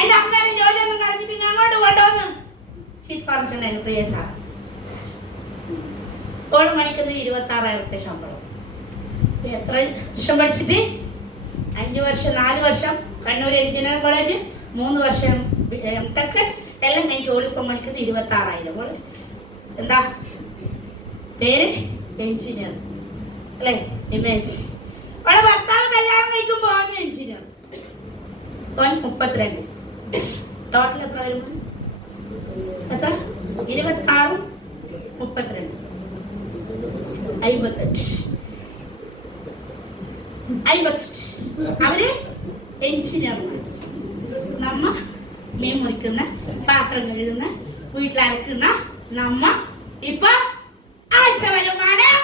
എന്റെ അമ്മേനെ ജോലിയൊന്നും കളഞ്ഞിട്ട് ഞാൻ അങ്ങോട്ട് കൊണ്ടുവന്ന് ചീത്ത പറഞ്ഞിട്ടുണ്ടായിരുന്നു പ്രിയ സാർ. ഓൾ മണിക്കുന്ന 26,000 രൂപ ശമ്പളം. എത്ര വർഷം പഠിച്ചിട്ട്? 5 വർഷം 4 വർഷം കണ്ണൂർ എഞ്ചിനീയറിംഗ് കോളേജ്, 3 വർഷം ടെക് എല്ലാം കഴിഞ്ഞ് ഓളിപ്പം മണിക്കുന്നത് 26,000. എന്താ പേര്? എഞ്ചിനീയർ അല്ലേ? ഇമേജ്. അവളെ ഭർത്താവ് കല്യാണം കഴിക്കുമ്പോൾ ഓൻ എഞ്ചിനീയർ, ഓൻ 32. ടോട്ടൽ എത്ര വരുമ്പോൾ? എത്ര? 26, 32, 58. അവര് എഞ്ചിനീയർമാർ. നമ്മ മീൻ മുറിക്കുന്ന, പാത്രം കഴുകുന്ന, വീട്ടിലരക്കുന്ന നമ്മ ഇപ്പൊ ആഴ്ച വരുമാനം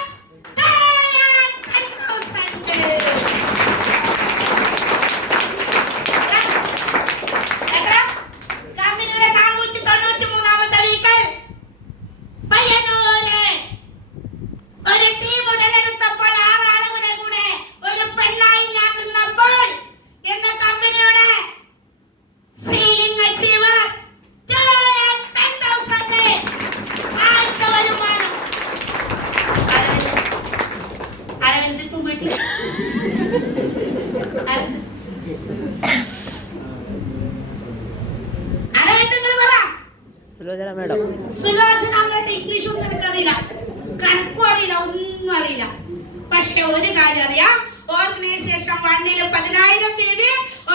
സുലോചന മേഡം ഇംഗ്ലീഷ് ഒന്നും എനിക്കറിയില്ല, കണക്കും അറിയില്ല, ഒന്നും അറിയില്ല. പക്ഷെ ഒരു കാര്യം അറിയാം, organisation 1 10,000 PV,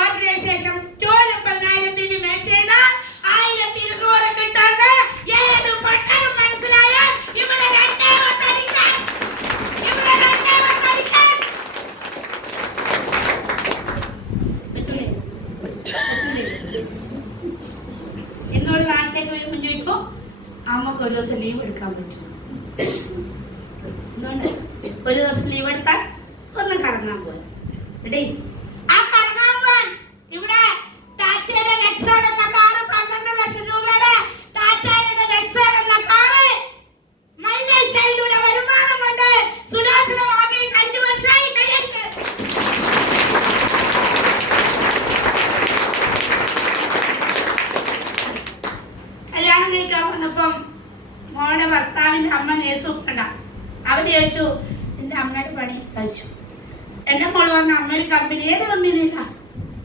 organisation 2 10,000 PV match ചെയ്താൽ 1,200 കിട്ടാതെ ഏത് പട്ടണം മനസ്സിലായാൽ ഇവിടെ 2 വട്ടടിക്കാൻ, ഇവിടെ 2 വട്ടടിക്കാൻ എന്നോട് നാട്ടിലേക്ക് വരുമ്പോൾ ചോദിക്കും, അമ്മക്ക് ഒരു ദിവസം ലീവ് എടുക്കാൻ പറ്റും? ഒരു ദിവസം ലീവ് എടുത്താൽ ഒന്ന് കറങ്ങാൻ പോയി. ആ കറങ്ങാൻ പോവാൻ ഇവിടെ ടാറ്റയുടെ നെക്സോൺ എന്ന കാറ്, 12 ലക്ഷം രൂപയുടെ ടാറ്റയുടെ നെക്സോൺ എന്ന കാറ് മലേഷ്യയിലൂടെ വരുമാനം കൊണ്ട് സുലോചന വാങ്ങിയിട്ട് 5 വർഷമായി കയ്യെടുത്ത്. കല്യാണം കഴിക്കാൻ വന്നപ്പം മോളുടെ ഭർത്താവിന്റെ അമ്മ നേഴ്സുണ്ട. അവര് ചോദിച്ചു, എന്റെ അമ്മയുടെ പണി കഴിച്ചു. എന്റെ മോള് വന്ന അമ്മ കമ്പനി, ഏത് കമ്പനിയില്ല,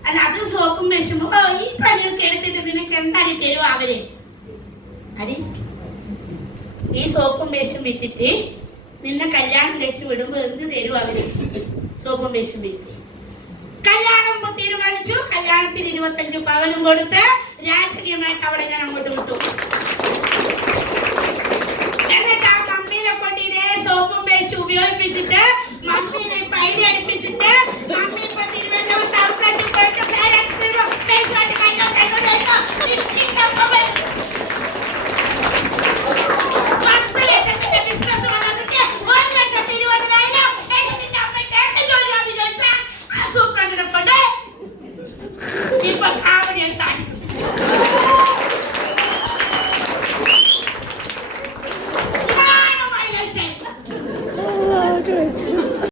അല്ല അത് സോപ്പും പേശും. ഓ, ഈ പണിയൊക്കെ എടുത്തിട്ട് നിനക്ക് എന്താടി തരുവോ അവര്? അരി ഈ സോപ്പും പേശും വിറ്റിട്ട് നിന്നെ കല്യാണം കഴിച്ച് വിടുമ്പോ എന്ത് തരുവോ അവര്? സോപ്പും പേശും വിറ്റ് കല്യാണം തീരുമാനിച്ചു. കല്യാണത്തിന് 25 പവനും കൊടുത്ത് രാജകീയമായിട്ട് അവളെ ഞാൻ അങ്ങോട്ട് വിട്ടു.